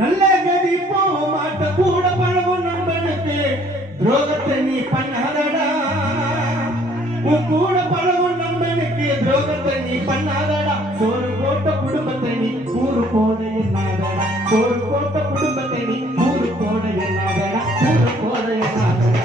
நல்ல கதி போக மாட்ட கூட பழகும் நண்பனுக்கு துரோகத்தை நீ பண்ணாதடா. உன் கூட பழகும் நண்பனுக்கு துரோகத்தை நீ பண்ணாதடா. சோறு போட்ட குடும்பத்தை நீ கூறு போட என்னாதடா. சோறு போட்ட குடும்பத்தை நீ கூறு போட என்னாதடா. கூறு போட என்னாதடா.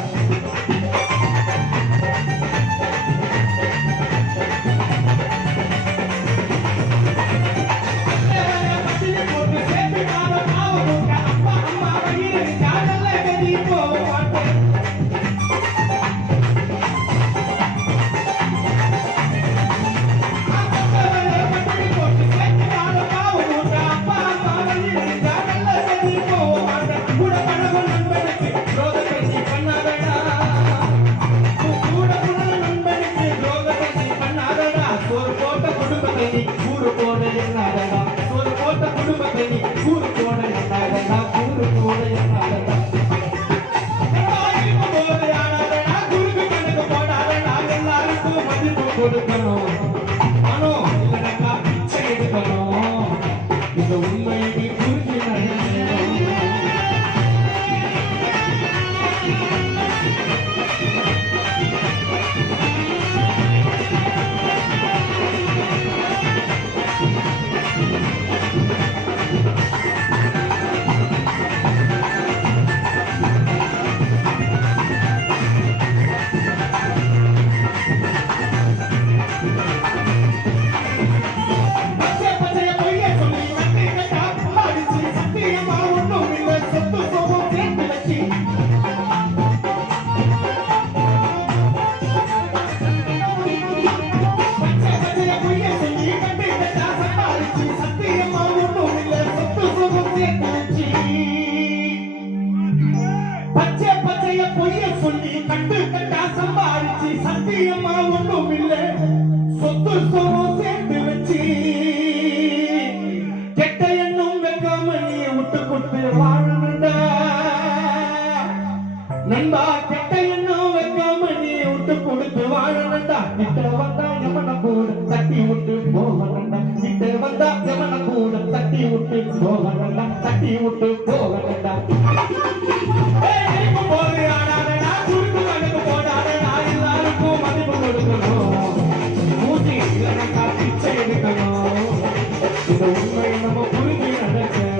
நண்பா கெட்ட எண்ணம் வைக்காம நீ விட்டு கொடுத்து வாழணுண்டா. கிட்ட வந்தா எவன கூட தட்டி விட்டு போகணுண்டா. கிட்ட வந்தா எவன கூட தட்டி விட்டு போகணுண்டா. தட்டி விட்டு போகணுண்டா. போது ஆடாதடா, குறுக்கு கணக்கு போடாதடா. எல்லாருக்கும் மதிப்பு கொடுக்கணும். மூச்சு இல்லைன்னா பிச்சை எடுக்கணும். இந்த உண்மை நம்ம புரிஞ்சு நடக்கணும்.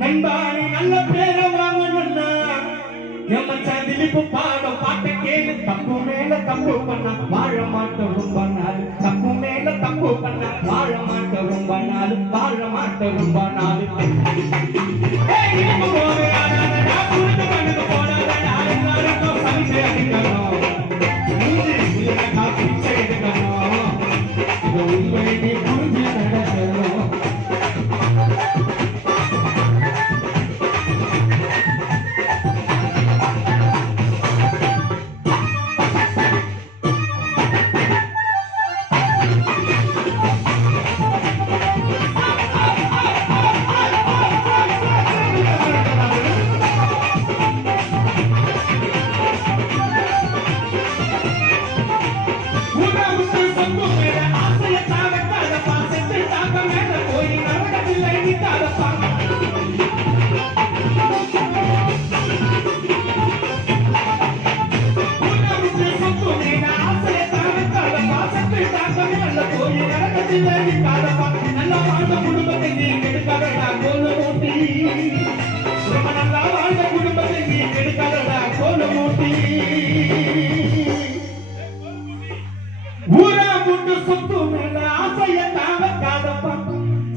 நண்பாணி நல்ல பேர வாங்கணும்னா திலிப்பு பாடம் பாட்டை கேளு. தப்பு மேல தப்பு பண்ண வாழ மாட்டோம் ரொம்ப நாள். தப்பு மேல தப்பு பண்ண வாழ மாட்டோம் ரொம்ப நாள். வாழ மாட்டோம் ரொம்ப நாள்.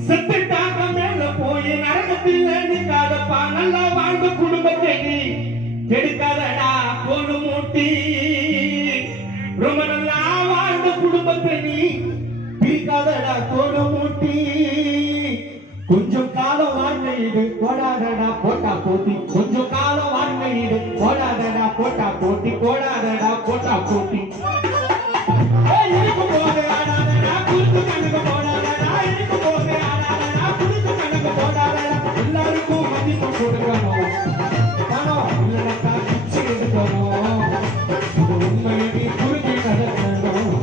செத்துட்டாக மேல போய் நரகத்தில் நிக்காதப்பா, நல்லா வாழ்ந்த குடும்பத்தை நீ கெடுக்காதடா பொண்ணு மூட்டி. ரொம்ப நல்லா வாழ்ந்த குடும்பத்தை நீ பிரிக்காதடா பொண்ணு மூட்டி. கொஞ்சம் காலம் வாழ்க்கை இது போடாதடா போட்டா போட்டி. கொஞ்சம் காலம் வாழ்க்கை இது போடாதடா போட்டா போட்டி. போடாதடா போட்டா போட்டி. இருக்கும் போது ஆடாதடா குறுக்கு கணக்கு போடாதடா. இருக்கும் போது ஆடாதடா குறுக்கு கணக்கு போடாதடா. எல்லாருக்கும் மதிப்பு கொடுக்கணும், பணம் இல்லைன்னா பிச்சை எடுக்கணும். இது உண்மையை நீ புரிஞ்சு நடக்கணும்.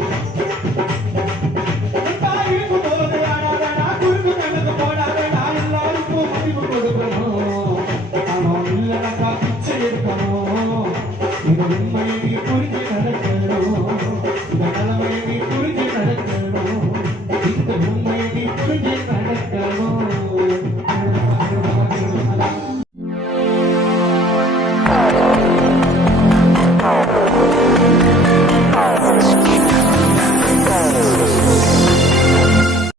இருக்கும் போது ஆடாதடா குறுக்கு கணக்கு போடாதடா. எல்லாருக்கும் மதிப்பு கொடுக்கணும், பணம் இல்லைன்னா பிச்சை எடுக்கணும். இது உண்மையை நீ புரிஞ்சு நடக்கணும். இந்த நிலைமையை நீ புரிஞ்சு நடக்கணும். இந்த உண்மையை நீ புரிஞ்சு நடக்கணும்.